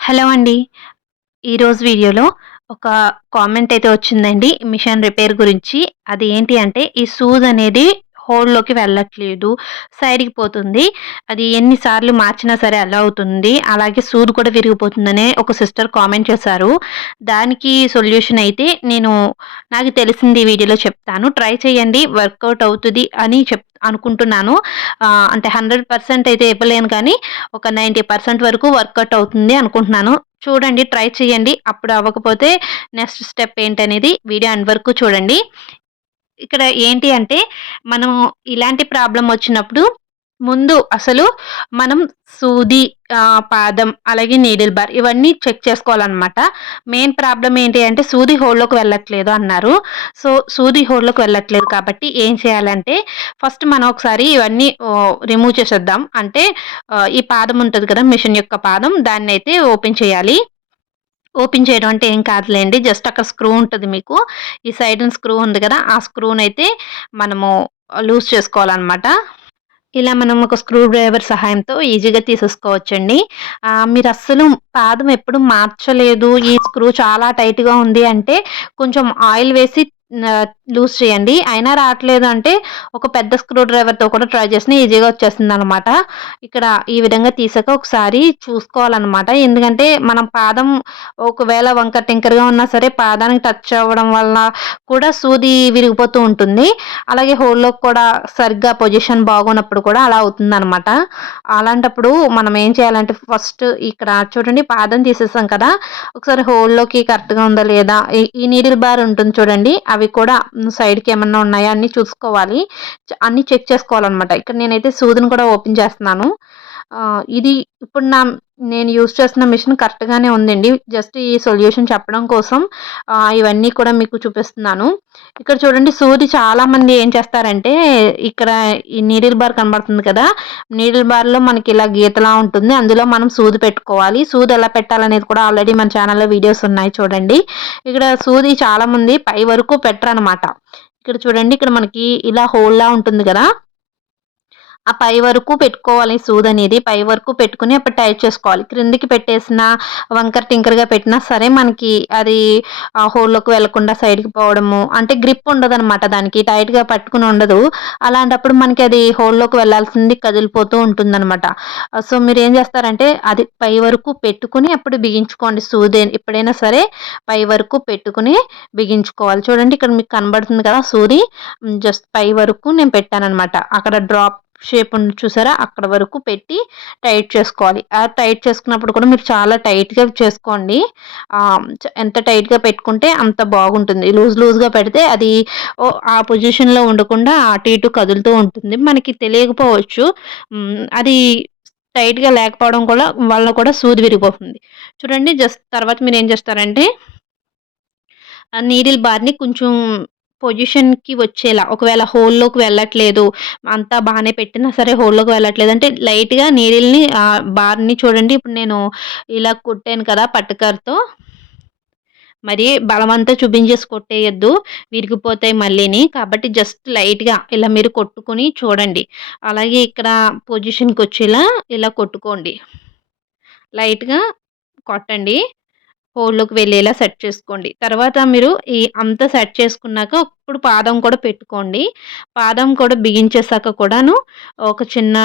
Hello అండి. ఈరోజు వీడియోలో ఒక కామెంట్ అయితే వచ్చిందండి మిషన్ రిపేర్ గురించి. అది ఏంటి అంటే ఈ షూజ్ అనేది హోల్‌లోకి వెళ్ళట్లేదు. సైడ్‌కి పోతుంది. అది ఎన్నిసార్లు మార్చినా సరే అలా అవుతుంది. అలాగే సూది కూడా విరిగిపోతుందనే ఒక సిస్టర్ కామెంట్ చేశారు. దానికి సొల్యూషన్ అయితే నేను నాకు తెలిసింది వీడియోలో చెప్తాను. ట్రై చేయండి వర్కౌట్ అవుతుంది అని చెప్ అనుకుంటున్నాను. అంటే 100% అయితే ఇవ్వలేను కానీ ఒక 90% వరకు వర్కౌట్ అవుతుంది అనుకుంటున్నాను. చూడండి ట్రై చేయండి. అప్పుడు అవ్వకపోతే నెక్స్ట్ స్టెప్ ఏంటనేది వీడియో అండ్ వరకు చూడండి. ఇక్కడ ఏంటి అంటే మనం ఇలాంటి ప్రాబ్లం వచ్చినప్పుడు ముందు అసలు మనం సూది పాదం అలాగే నీడిల్ బార్ ఇవన్నీ చెక్ చేసుకోవాలన్నమాట మెయిన్ ప్రాబ్లం ఏంటి అంటే సూది హోల్‌లోకి వెళ్ళట్లేదు అన్నారు. సో, సూది హోల్‌లోకి వెళ్ళట్లేదు కాబట్టి ఏం చేయాలంటే ఫస్ట్ మనం ఒకసారి ఇవన్నీ రిమూవ్ చేసేద్దాం. అంటే ఈ పాదం ఉంటుంది కదా! మిషన్ యొక్క పాదం దాన్నయితే ఓపెన్ చేయాలి. ఓపెన్ చేయడం అంటే ఏం కాదులేండి. జస్ట్ అక్కడ స్క్రూ ఉంటుంది మీకు. ఈ సైడ్ స్క్రూ ఉంది కదా! ఆ స్క్రూనయితే మనము లూజ్ చేసుకోవాలన్నమాట ఇలా మనం ఒక స్క్రూ డ్రైవర్ సహాయంతో ఈజీగా తీసేసుకోవచ్చండి. మీరు అస్సలు పాదం ఎప్పుడు మార్చలేదు. ఈ స్క్రూ చాలా టైట్‌గా ఉంది అంటే కొంచెం ఆయిల్ వేసి లూజ్ చేయండి. అయినా రావట్లేదు అంటే ఒక పెద్ద స్క్రూ డ్రైవర్‌తో కూడా ట్రై చేసినా ఈజీగా వచ్చేస్తుంది అనమాట ఇక్కడ ఈ విధంగా తీసాక ఒకసారి చూసుకోవాలన్నమాట ఎందుకంటే మనం పాదం ఒకవేళ వంక టింకర్గా ఉన్నా సరే పాదానికి టచ్ అవ్వడం వల్ల కూడా సూది విరిగిపోతూ ఉంటుంది. అలాగే హోల్‌లోకి కూడా సరిగ్గా పొజిషన్ బాగున్నప్పుడు కూడా అలా అవుతుందనమాట. అలాంటప్పుడు మనం ఏం చేయాలంటే ఫస్ట్ ఇక్కడ చూడండి పాదం తీసేసాం కదా! ఒకసారి హోల్‌లోకి కరెక్ట్‌గా ఉందా లేదా ఈ ఈ నీడిల్ బార్ ఉంటుంది చూడండి. అవి కూడా సైడ్‌కి ఏమన్నా ఉన్నాయా అన్నీ చూసుకోవాలి. అన్నీ చెక్ చేసుకోవాలనమాట. ఇక్కడ నేనైతే సూదిని కూడా ఓపెన్ చేస్తున్నాను. ఇది ఇప్పుడు నా నేను యూస్ చేస్తున్న మిషన్ కరెక్ట్‌గానే ఉందండి. జస్ట్ ఈ సొల్యూషన్ చెప్పడం కోసం ఇవన్నీ కూడా మీకు చూపిస్తున్నాను. ఇక్కడ చూడండి సూది చాలామంది ఏం చేస్తారంటే ఇక్కడ ఈ నీడిల్ బార్ కనబడుతుంది కదా! నీడిల్ బార్‌లో మనకి ఇలా గీతలా ఉంటుంది. అందులో మనం సూది పెట్టుకోవాలి. సూది ఎలా పెట్టాలనేది కూడా ఆల్రెడీ మన ఛానల్‌లో వీడియోస్ ఉన్నాయి చూడండి. ఇక్కడ సూది చాలామంది పై వరకు పెట్టరనమాట. ఇక్కడ చూడండి ఇక్కడ మనకి ఇలా హోల్‌లా ఉంటుంది కదా! ఆ పై వరకు పెట్టుకోవాలి సూదనేది. పై వరకు పెట్టుకుని అప్పుడు టైట్ చేసుకోవాలి. క్రిందికి పెట్టేసినా వంకర టింకర్గా పెట్టినా సరే మనకి అది ఆ హోల్‌లోకి వెళ్ళకుండా సైడ్‌కి పోవడము అంటే గ్రిప్ ఉండదనమాట దానికి. టైట్‌గా పట్టుకుని ఉండదు. అలాంటప్పుడు మనకి అది హోల్‌లోకి వెళ్ళాల్సింది కదిలిపోతూ ఉంటుంది అనమాట సో, ఏం చేస్తారంటే అది పై వరకు పెట్టుకుని అప్పుడు బిగించుకోండి సూది ఎప్పుడైనా సరే పై వరకు పెట్టుకుని బిగించుకోవాలి. చూడండి ఇక్కడ మీకు కనబడుతుంది కదా సూది. జస్ట్ పై వరకు నేను పెట్టాననమాట. అక్కడ డ్రాప్ షేప్ చూసారా? అక్కడ వరకు పెట్టి టైట్ చేసుకోవాలి. ఆ టైట్ చేసుకున్నప్పుడు కూడా మీరు చాలా టైట్‌గా చేసుకోండి. ఎంత టైట్‌గా పెట్టుకుంటే అంత బాగుంటుంది. లూజ్ లూజ్‌గా పెడితే అది ఓ ఆ పొజిషన్‌లో ఉండకుండా అటు ఇటు కదులుతూ ఉంటుంది. మనకి తెలియకపోవచ్చు. అది టైట్‌గా లేకపోవడం కూడా వల్ల కూడా సూది విరిగిపోతుంది. చూడండి జస్ట్ తర్వాత మీరేం చేస్తారంటే ఆ నీడిల్ బార్‌ని కొంచెం పొజిషన్‌కి వచ్చేలా ఒకవేళ హోల్‌లోకి వెళ్ళట్లేదు. అంతా బాగానే పెట్టినా సరే హోల్‌లోకి వెళ్ళట్లేదు అంటే లైట్‌గా నీడిల్‌ని బార్‌ని చూడండి ఇప్పుడు నేను ఇలా కొట్టాను కదా! పట్టుకర్తో మరీ బలమంతా చూపించేసి కొట్టేయద్దు విరిగిపోతాయి మళ్ళీని. కాబట్టి జస్ట్ లైట్‌గా ఇలా మీరు కొట్టుకొని చూడండి. అలాగే ఇక్కడ పొజిషన్కి వచ్చేలా ఇలా కొట్టుకోండి. లైట్‌గా కొట్టండి. హోల్‌లోకి వెళ్ళేలా సెట్ చేసుకోండి. తర్వాత మీరు ఈ అంతా సెట్ చేసుకున్నాక ఇప్పుడు పాదం కూడా పెట్టుకోండి. పాదం కూడా బిగించేసాక కూడాను ఒక చిన్న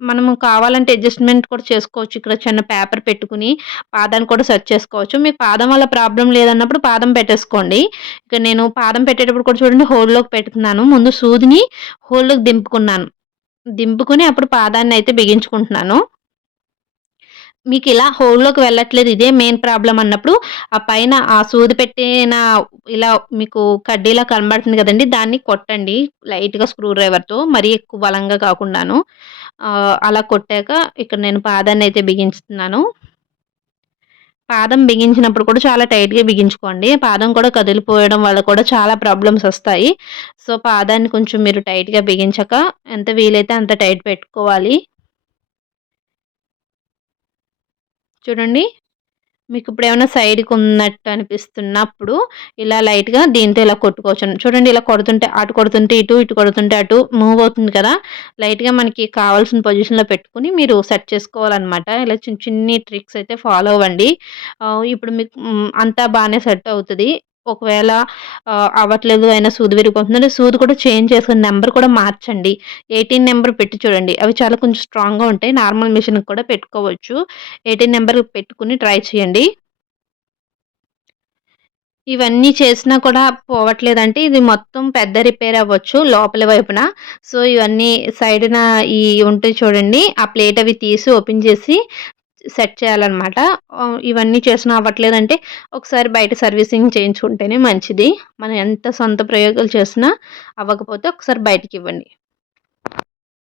మనము కావాలంటే అడ్జస్ట్‌మెంట్ కూడా చేసుకోవచ్చు. ఇక్కడ చిన్న పేపర్ పెట్టుకుని పాదాన్ని కూడా సెట్ చేసుకోవచ్చు. మీకు పాదం వల్ల ప్రాబ్లం లేదన్నప్పుడు పాదం పెట్టేసుకోండి. ఇక నేను పాదం పెట్టేటప్పుడు కూడా చూడండి హోల్‌లోకి పెట్టుకున్నాను ముందు సూదిని హోల్‌లోకి దింపుకున్నాను. దింపుకుని అప్పుడు పాదాన్ని అయితే బిగించుకుంటున్నాను. మీకు ఇలా హోల్‌లోకి వెళ్ళట్లేదు ఇదే మెయిన్ ప్రాబ్లం అన్నప్పుడు ఆ పైన ఆ సూది పెట్టిన ఇలా మీకు కడ్డీలా కనబడుతుంది కదండీ! దాన్ని కొట్టండి లైట్‌గా స్క్రూ డ్రైవర్‌తో. మరీ ఎక్కువ బలంగా కాకుండాను. అలా కొట్టాక ఇక్కడ నేను పాదాన్ని అయితే బిగించుతున్నాను. పాదం బిగించినప్పుడు కూడా చాలా టైట్‌గా బిగించుకోండి. పాదం కూడా కదిలిపోయడం వల్ల కూడా చాలా ప్రాబ్లమ్స్ వస్తాయి సో, పాదాన్ని కొంచెం మీరు టైట్‌గా బిగించాక ఎంత వీలైతే అంత టైట్ పెట్టుకోవాలి. చూడండి. మీకు ఇప్పుడు ఏమైనా సైడ్కి ఉన్నట్టు అనిపిస్తున్నప్పుడు ఇలా లైట్గా దీంతో ఇలా కొట్టుకోవచ్చు. చూడండి ఇలా కొడుతుంటే అటు కొడుతుంటే ఇటు ఇటు కొడుతుంటే అటు మూవ్ అవుతుంది కదా. లైట్గా మనకి కావాల్సిన పొజిషన్లో పెట్టుకుని మీరు సెట్ చేసుకోవాలన్నమాట. ఇలా చిన్న చిన్ని ట్రిక్స్ అయితే ఫాలో అవ్వండి. ఇప్పుడు మీకు అంతా బాగానే సెట్ అవుతుంది. ఒకవేళ అవ్వట్లేదు అయినా సూది విరిగిపోతుందంటే సూది కూడా చేంజ్ చేసుకుని నెంబర్ కూడా మార్చండి. ఎయిటీన్ నెంబర్ పెట్టి చూడండి. అవి చాలా కొంచెం స్ట్రాంగ్గా ఉంటాయి. నార్మల్ మిషన్కి కూడా పెట్టుకోవచ్చు. ఎయిటీన్ నెంబర్ పెట్టుకుని ట్రై చేయండి. ఇవన్నీ చేసినా కూడా పోవట్లేదంటే ఇది మొత్తం పెద్ద రిపేర్ అవ్వచ్చు లోపల వైపున. సో ఇవన్నీ సైడ్న ఈ ఉంటాయి చూడండి. ఆ ప్లేట్ అవి తీసి ఓపెన్ చేసి సెట్ చేయాలన్నమాట. ఇవన్నీ చేసినా అవ్వట్లేదంటే ఒకసారి బయట సర్వీసింగ్ చేయించుకుంటేనే మంచిది. మనం ఎంత సొంత ప్రయోగాలు చేసినా అవ్వకపోతే ఒకసారి బయటికి ఇవ్వండి.